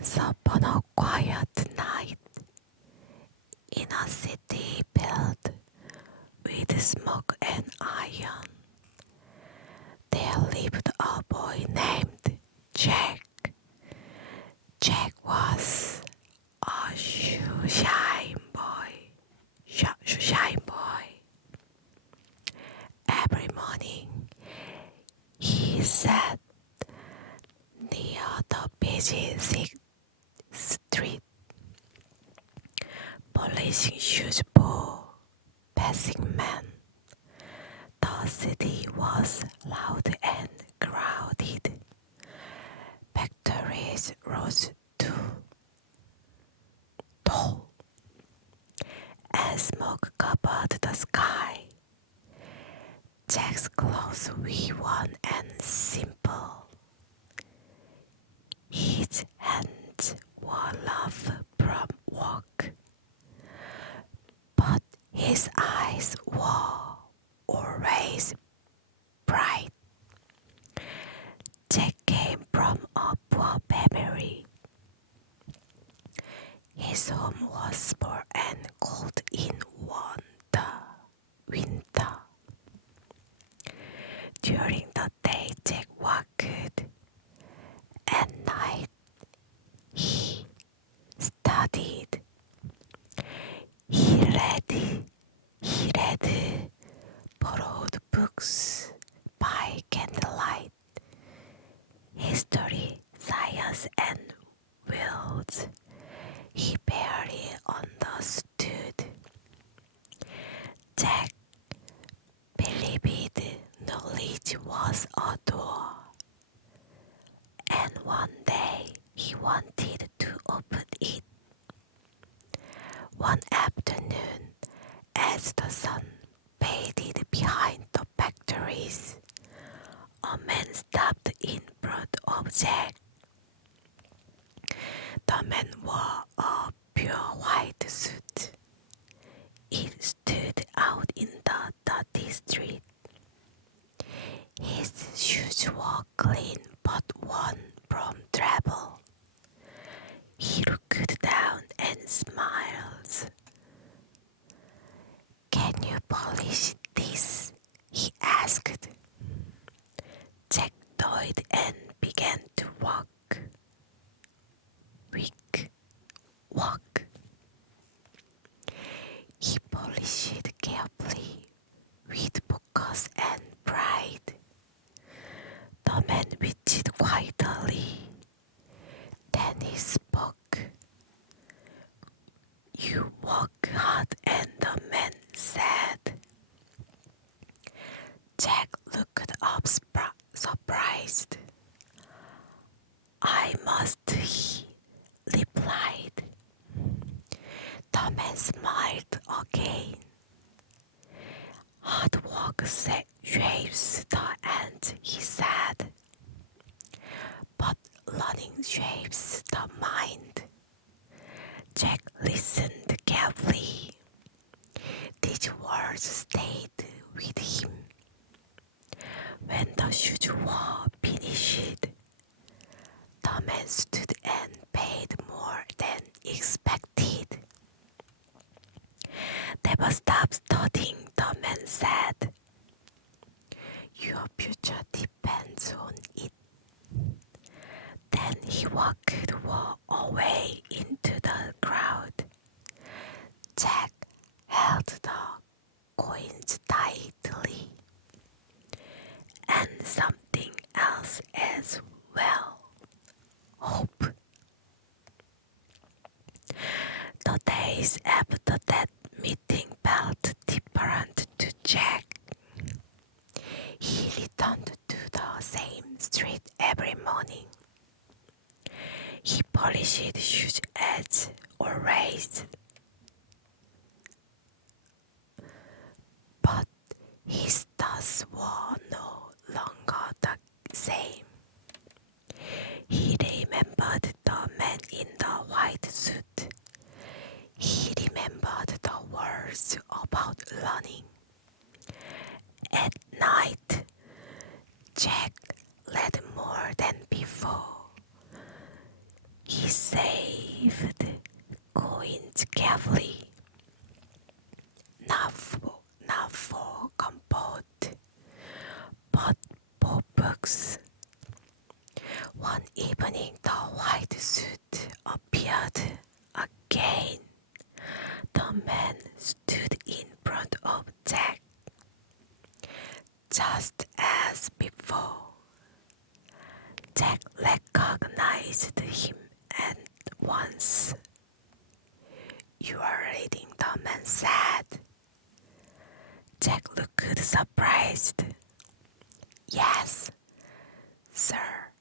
Once upon a quiet night, in a city filled with smoke and iron, there lived a boy named Jack. Jack was a shoeshine boy. Every morning, he sat near the busy street, polishing shoes for passing men. The city was loud and crowded. Factories rose tall, and smoke covered the sky. Jack's clothes were worn and simple. His hands were rough from work, but his eyes were always bright. Jack came from a poor family. His home was small and cold in winter. During the day, Jack worked. At night, he studied. He read borrowed books by candlelight. History, science, and words he barely understood. Jack believed knowledge was a door, and one day he wanted to open it. One afternoon, as the sun faded behind the factories, a man stopped in front of Jack. The man wore a pure white suit. It stood out in the dirty street. His shoes were clean but worn from travel. He looked down and smiled. "Can you polish this?" he asked. Jack nodded and began to walk. He polished carefully with focus and pride. The man whistled quietly. Then he spoke. "You work hard," and the man said. Jack looked up surprised. "I must," he replied. The man smiled again. "Hard work shapes the hand," he said. "But learning shapes the mind." Jack listened carefully. These words stayed with him. When the shoes were finished, the man stood and paid more than expected. "Never stop studying," the man said. "Your future depends on it." Then he walked away into the crowd. Jack held the coins tightly, and something else as well: hope. The days after that meeting felt different to Jack. He returned to the same street every morning. He polished shoes as always, but his thoughts were no longer the same. He remembered the man in the white suit. He remembered the words about learning. At night, Jack read more than before. He saved coins carefully, not for comfort, but for books. One evening, the white suit appeared again. The man stood in front of Jack, just as before. Jack recognized him at once. "You are reading," the man said. Jack looked surprised. "Yes, sir,"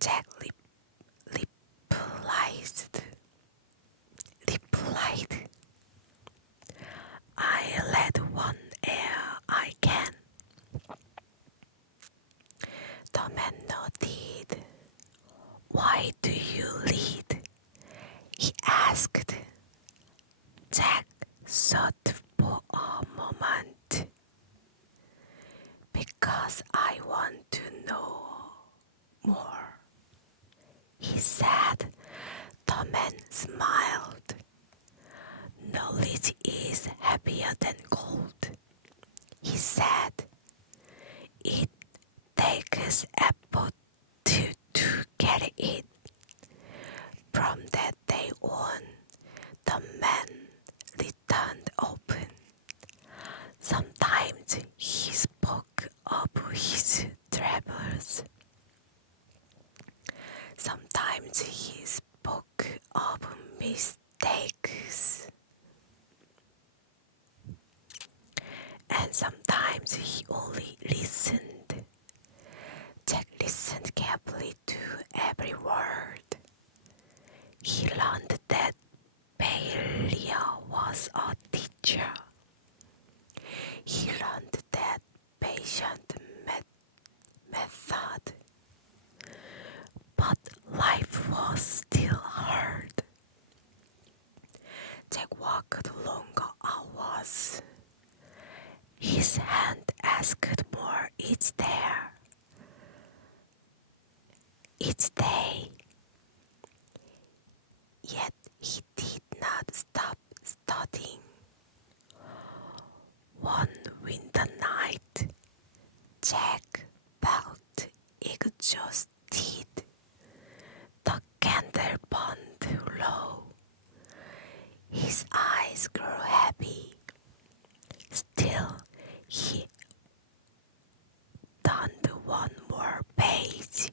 Jack replied. "I let one ere I can." The man nodded. "Why do you read?" he asked. Jack thought for a moment. "Because I want to know more," he said. The man smiled. "Knowledge is heavier than gold," he said. "It takes effort to carry it." From that day on, the man returned often. Sometimes he spoke of his travels. Sometimes he spoke of mistakes. And sometimes he only listened. Jack listened carefully to every word. He learned that failure was a teacher. He learned that patient method. But life was still hard. Jack worked longer hours. His hand asked more each day. Yet he did not stop studying. One winter night, Jack felt exhausted. The candle burned low. His eyes grew heavy. Still, he turned one more page.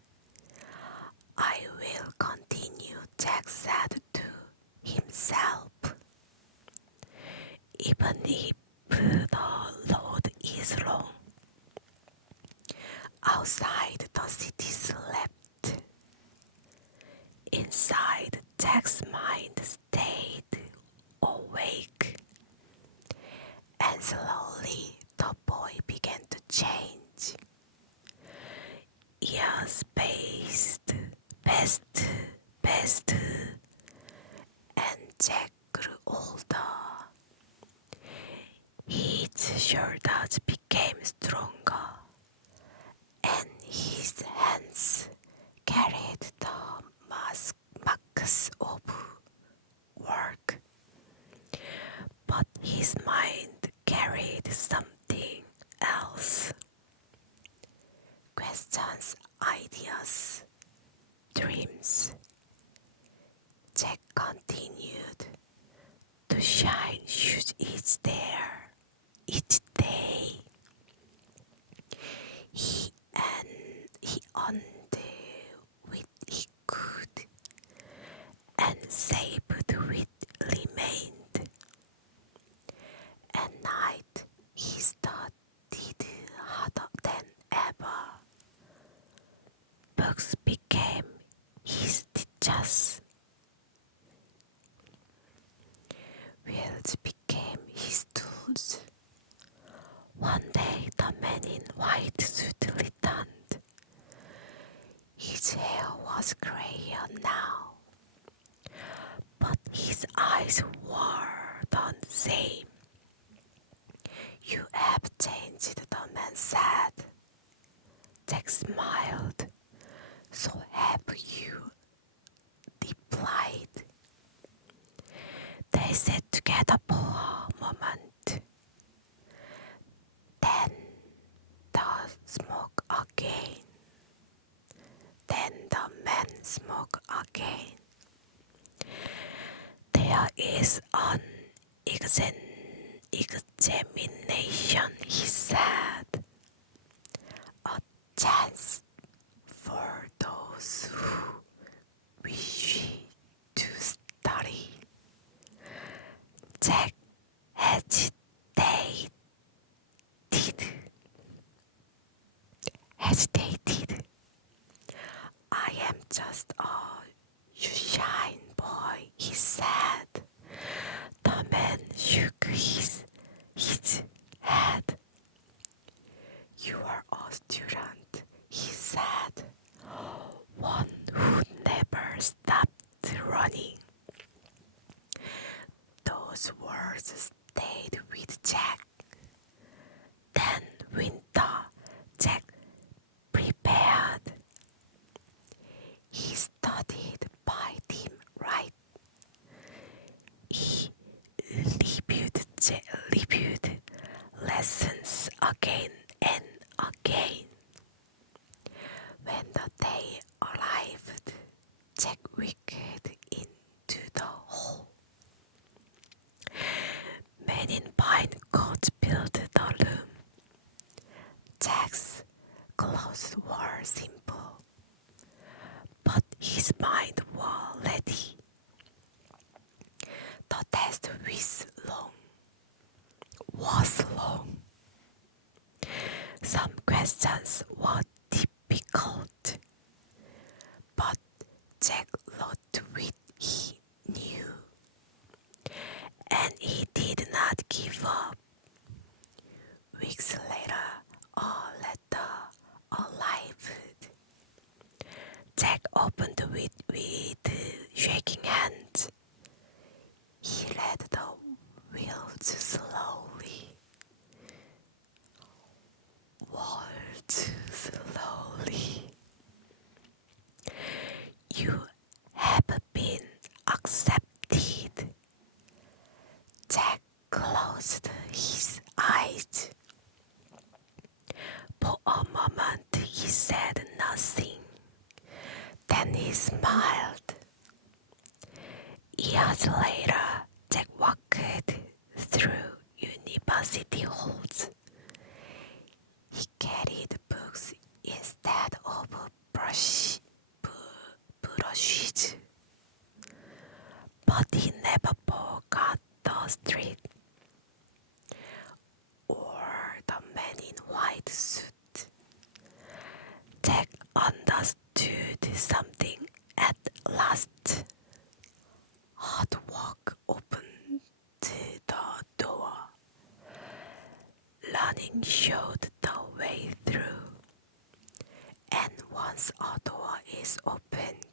"I will continue," Jack said to himself. "Even if the road is long." Outside, the city slept. Inside, Jack's mind stayed awake. And slowly, the boy began to change. Years passed, and Jack grew older. His shoulders became stronger, and his hands carried the marks of work. But his mind carried something else. Questions, ideas, dreams. Jack continued to shine shoes each day. He earned what he could and saved what remained. At night, he studied harder than ever. Books became his teachers. Wheels became his tools. One day, the man in white suit returned. His hair was grayer now, but his eyes were the same. "You have changed," the man said. Jack smiled. "So have you," together for a moment. Then the smoke again. Then the man smoke again. There is an examination, he said. A chance for those who wish to study. Jack hesitated. I am just a shy boy, he said. The man shook his head. You are a student, he said. One who never stopped running. Those words stayed with Jack. Then winter, Jack prepared. He studied by dim right. He reviewed lessons again and again. When the day arrived, Jack wicked into the hall. Men in pine coats filled the room. Jack's clothes were simple, but his mind was ready. The test was long. Some questions were difficult, but Jack wrote what he knew, and he did not give up. Weeks later, a letter arrived. Jack opened it with shaking hands. He read the words slowly. You have been accepted. Jack closed his eyes. For a moment he said nothing. Then he smiled. Years later, Jack walked through university halls. He carried books instead of brushes, but he never forgot the street or the man in white suit. Jack understood something at last. Hard work opened the door. Learning showed the way through. And once a door is opened,